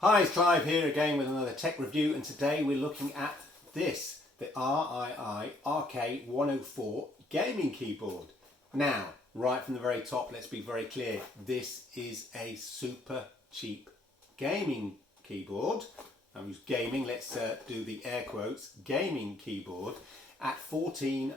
Hi, it's Clive here again with another tech review, and today we're looking at this, the Rii RK104 gaming keyboard. Now, right from the very top, let's be very clear, this is a super cheap gaming keyboard. I use gaming, let's do the air quotes, gaming keyboard at £14.99.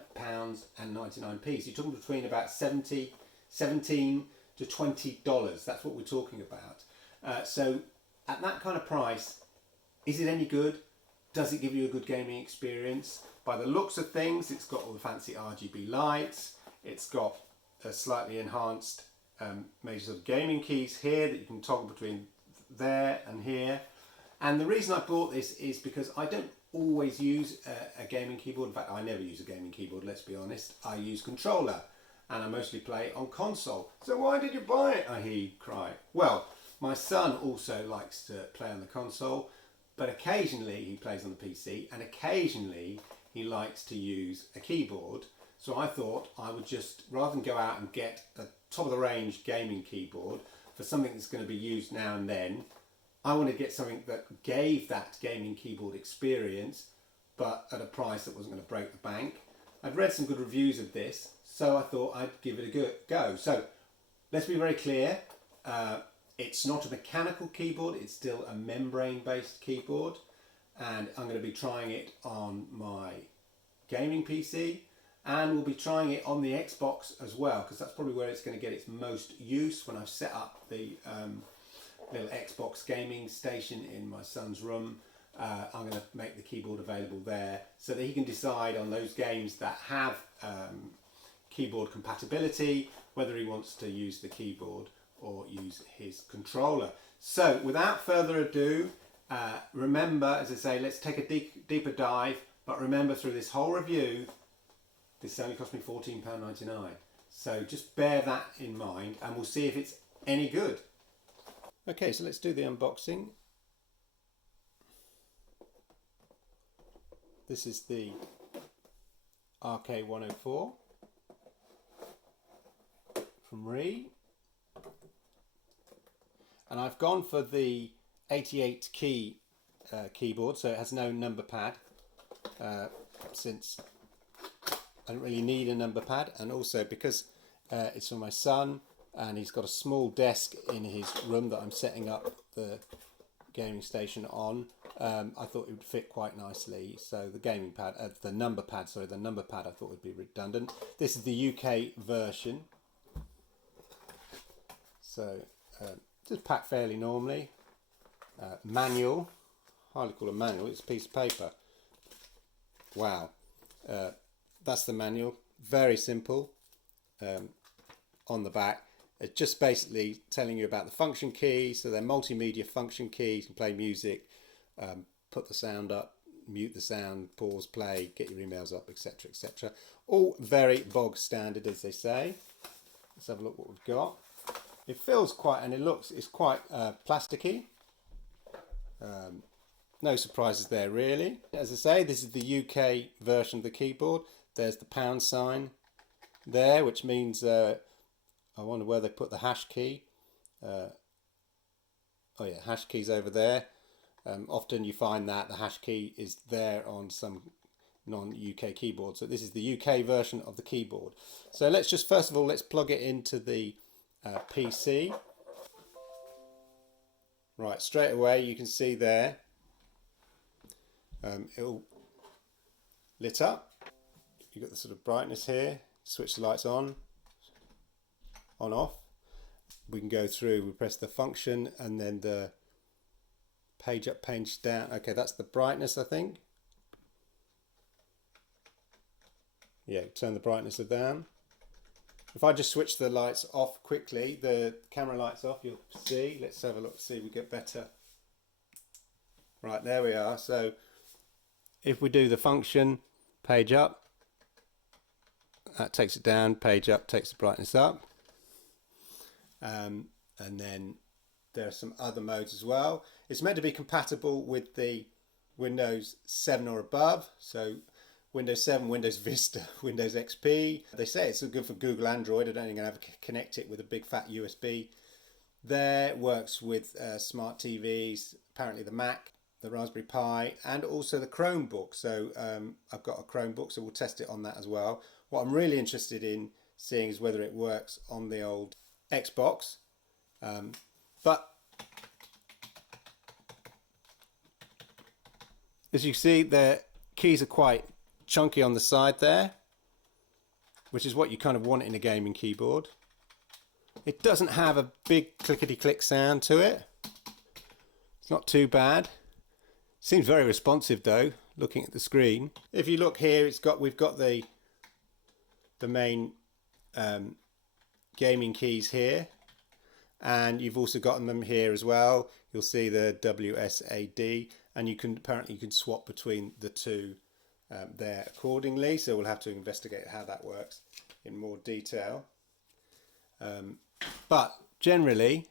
So you're talking between about $17 to $20, that's what we're talking about. So at that kind of price, is it any good? Does it give you a good gaming experience? By the looks of things, it's got all the fancy RGB lights. It's got a slightly enhanced major sort of gaming keys here that you can toggle between there and here. And the reason I bought this is because I don't always use a gaming keyboard. In fact, I never use a gaming keyboard, let's be honest. I use controller and I mostly play on console. So why did you buy it? I hear you cry. Well, my son also likes to play on the console, but occasionally he plays on the PC and occasionally he likes to use a keyboard. So I thought I would just, rather than go out and get a top of the range gaming keyboard for something that's going to be used now and then, I wanted to get something that gave that gaming keyboard experience, but at a price that wasn't going to break the bank. I'd read some good reviews of this, so I thought I'd give it a go. So let's be very clear. It's not a mechanical keyboard, it's still a membrane-based keyboard, and I'm going to be trying it on my gaming PC, and we'll be trying it on the Xbox as well, because that's probably where it's going to get its most use. When I've set up the little Xbox gaming station in my son's room, I'm going to make the keyboard available there so that he can decide on those games that have keyboard compatibility, whether he wants to use the keyboard or use his controller. So without further ado, remember, as I say, let's take a deeper dive, but remember through this whole review, this only cost me £14.99. So just bear that in mind and we'll see if it's any good. Okay, so let's do the unboxing. This is the RK104 from Rii. And I've gone for the 88 key keyboard, so it has no number pad, since I don't really need a number pad, and also because it's for my son and he's got a small desk in his room that I'm setting up the gaming station on. I thought it would fit quite nicely. So the gaming pad, the number pad I thought would be redundant. This is the UK version. So just packed fairly normally. Manual, hardly call it a manual, it's a piece of paper. Wow, that's the manual, very simple. On the back, it's just basically telling you about the function keys. So they're multimedia function keys, you can play music, put the sound up, mute the sound, pause, play, get your emails up, etc, etc. All very bog standard, as they say. Let's have a look what we've got. It feels quite, and it's quite plasticky. No surprises there really. As I say, this is the UK version of the keyboard. There's the pound sign there, which means I wonder where they put the hash key. Oh yeah, hash key's over there. Often you find that the hash key is there on some non-UK keyboard. So this is the UK version of the keyboard. So let's just, first of all, let's plug it into the PC. Right, straight away you can see there it'll lit up. You've got the sort of brightness here. Switch the lights on off. We can go through, we press the function and then the page up, page down. Okay, that's the brightness, I think. Yeah, turn the brightness down. If I just switch the lights off quickly, the camera lights off, you'll see. Let's have a look, see if we get better. Right, there we are. So if we do the function, page up, that takes it down, page up takes the brightness up. And then there are some other modes as well. It's meant to be compatible with the Windows 7 or above. So Windows 7, Windows Vista, Windows XP. They say it's good for Google Android. I don't think I'm going to have to connect it with a big fat USB there. It works with smart TVs, apparently the Mac, the Raspberry Pi, and also the Chromebook. So I've got a Chromebook, so we'll test it on that as well. What I'm really interested in seeing is whether it works on the old Xbox. But as you see, the keys are quite chunky on the side there, which is what you kind of want in a gaming keyboard. It doesn't have a big clickety-click sound to it. It's not too bad. Seems very responsive though, looking at the screen. If you look here, we've got the main gaming keys here, and you've also gotten them here as well. You'll see the WSAD, and apparently you can swap between the two there accordingly. So we'll have to investigate how that works in more detail. But generally,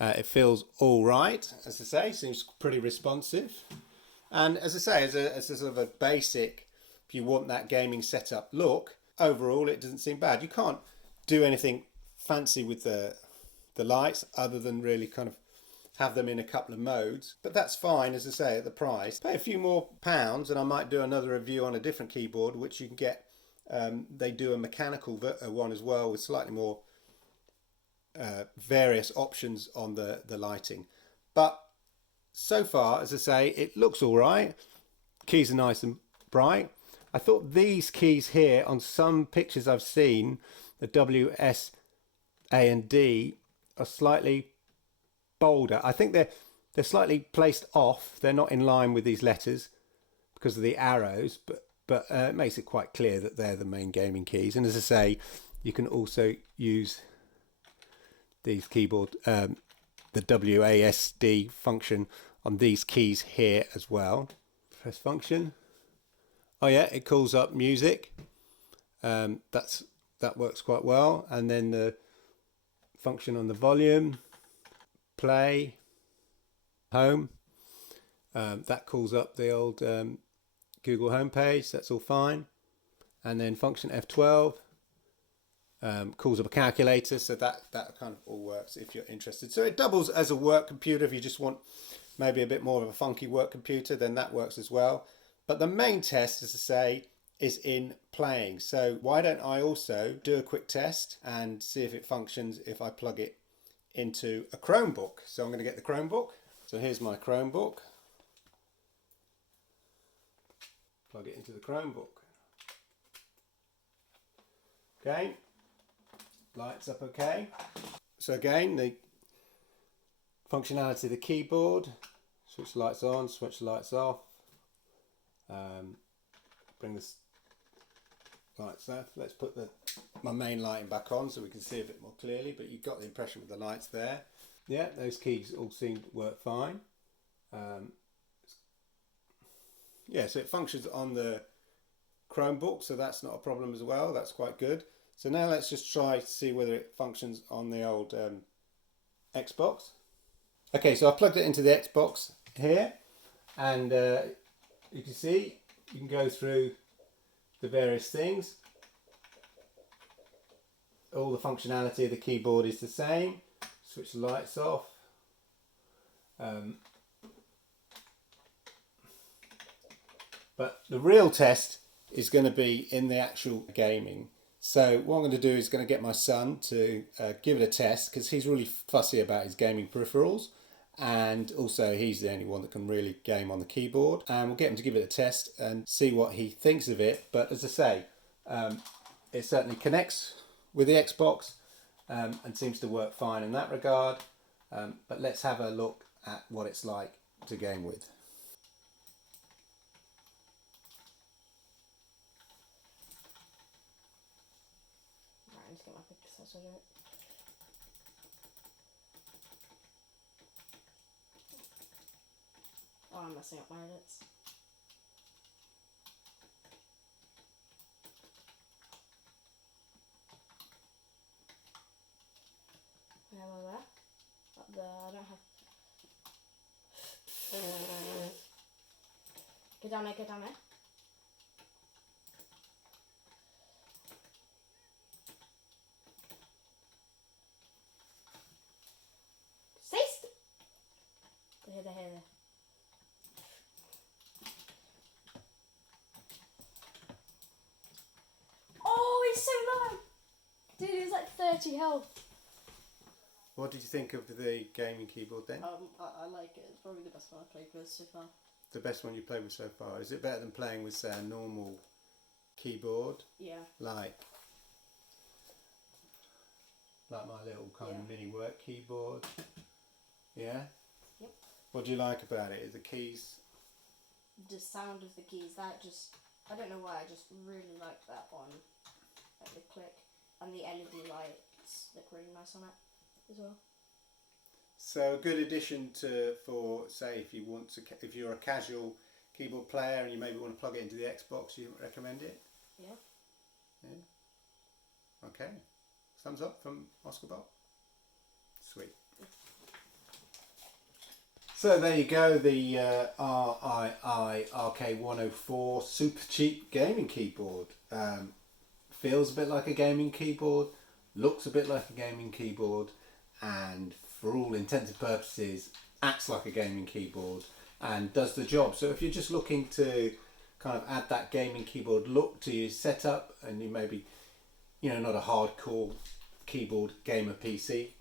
it feels all right. As I say, seems pretty responsive. And as I say, as a sort of a basic, if you want that gaming setup look, overall it doesn't seem bad. You can't do anything fancy with the lights other than really kind of have them in a couple of modes, but that's fine. As I say, at the price, pay a few more pounds and I might do another review on a different keyboard which you can get. They do a mechanical one as well with slightly more various options on the lighting. But so far, as I say, it looks all right. Keys are nice and bright. I thought these keys here, on some pictures I've seen, the W, S, A and D, are slightly bolder. I think they're slightly placed off. They're not in line with these letters because of the arrows, but it makes it quite clear that they're the main gaming keys. And as I say, you can also use these keyboard, the WASD function on these keys here as well. Press function. Oh yeah, it calls up music. That works quite well. And then the function on the volume, play, home. That calls up the old Google homepage. That's all fine. And then function F12 calls up a calculator. So that kind of all works if you're interested. So it doubles as a work computer. If you just want maybe a bit more of a funky work computer, then that works as well. But the main test, as I say, is in playing. So why don't I also do a quick test and see if it functions if I plug it into a Chromebook. So I'm going to get the Chromebook. So here's my Chromebook. Plug it into the Chromebook. Okay. Lights up okay. So again, the functionality of the keyboard. Switch the lights on, switch the lights off. Bring the lights off. Let's put my main lighting back on so we can see a bit more clearly, but you've got the impression with the lights there. Yeah, those keys all seem to work fine. Yeah, so it functions on the Chromebook, so that's not a problem as well. That's quite good. So now let's just try to see whether it functions on the old Xbox. Okay, so I plugged it into the Xbox here, and you can see you can go through the various things. All the functionality of the keyboard is the same. Switch the lights off. But the real test is going to be in the actual gaming. So what I'm going to do is going to get my son to give it a test, because he's really fussy about his gaming peripherals, and also he's the only one that can really game on the keyboard. And we'll get him to give it a test and see what he thinks of it. But as I say, it certainly connects with the Xbox and seems to work fine in that regard. But let's have a look at what it's like to game with. Alright, I'm just getting my pixels on it. Oh, I'm messing up my edits. Where am I there? Up there, I don't have... Get down there, get down there. here. Oh, it's so low! Dude, it's like 30 health. What did you think of the gaming keyboard then? I like it. It's probably the best one I've played with so far. The best one you played with so far. Is it better than playing with, say, a normal keyboard? Yeah. Like my little kind of mini work keyboard? Yeah? Yep. What do you like about it? Is the keys? The sound of the keys, I don't know why, I just really like that one. Like the click. And the LED lights look really nice on it as well. So a good addition for say if you're a casual keyboard player and you maybe want to plug it into the Xbox, you recommend it? Yeah. Yeah. Okay. Thumbs up from Oscar Bob. Sweet. So there you go, the Rii RK104 super cheap gaming keyboard. Feels a bit like a gaming keyboard, looks a bit like a gaming keyboard, and for all intents and purposes acts like a gaming keyboard and does the job. So if you're just looking to kind of add that gaming keyboard look to your setup, and you maybe, you know, not a hardcore keyboard gamer PC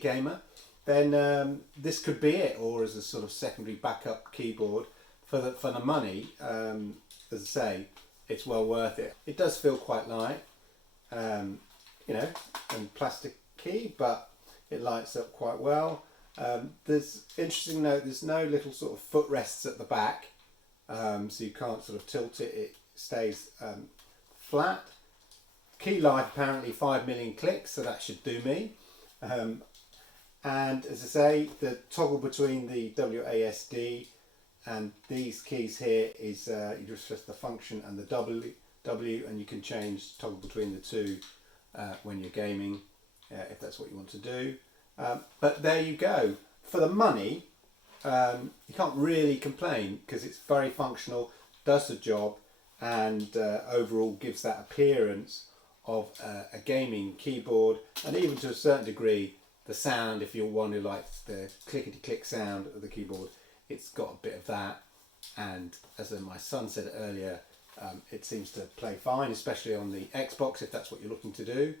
gamer, then this could be it, or as a sort of secondary backup keyboard for the money. As I say, it's well worth it. It does feel quite light, you know, and plastic key, but it lights up quite well. There's interesting note, there's no little sort of footrests at the back, so you can't sort of tilt it, it stays flat. Key life apparently 5 million clicks, so that should do me. And as I say, the toggle between the WASD and these keys here is you just press the function and the W, and you can change toggle between the two when you're gaming, if that's what you want to do. But there you go. For the money, you can't really complain because it's very functional, does the job, and overall gives that appearance of a gaming keyboard, and even to a certain degree the sound, if you're one who likes the clickety click sound of the keyboard, it's got a bit of that. And as my son said earlier, it seems to play fine, especially on the Xbox if that's what you're looking to do.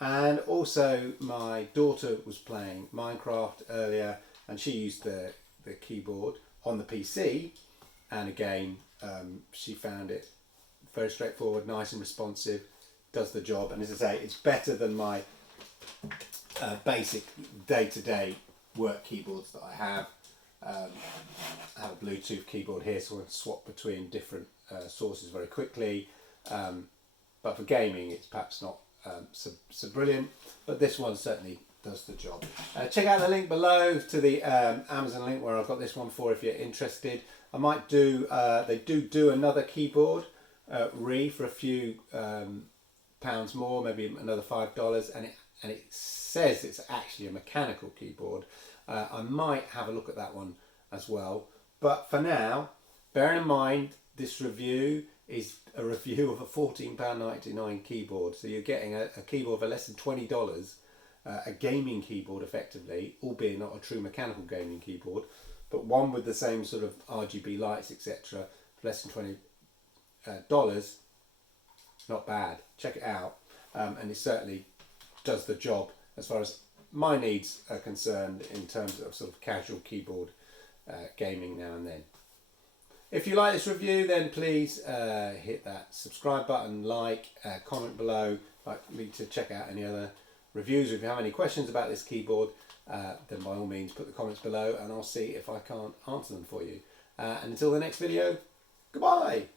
And also my daughter was playing Minecraft earlier and she used the keyboard on the PC, and again she found it very straightforward, nice and responsive, does the job. And as I say, it's better than my basic day-to-day work keyboards that I have. I have a Bluetooth keyboard here, so I can swap between different sources very quickly. But for gaming, it's perhaps not so brilliant, but this one certainly does the job. Check out the link below to the Amazon link where I've got this one for if you're interested. I might do, they do another keyboard, Rii, for a few pounds more, maybe another $5, and it says it's actually a mechanical keyboard. I might have a look at that one as well, but for now, bearing in mind this review is a review of a £14.99 keyboard, so you're getting a keyboard for less than $20, a gaming keyboard effectively, albeit not a true mechanical gaming keyboard, but one with the same sort of RGB lights, etc., for less than $20. Not bad. Check it out, and it certainly does the job as far as my needs are concerned in terms of sort of casual keyboard gaming now and then. If you like this review, then please hit that subscribe button, like, comment below, like me to check out any other reviews. If you have any questions about this keyboard, then by all means put the comments below and I'll see if I can't answer them for you. And until the next video, goodbye!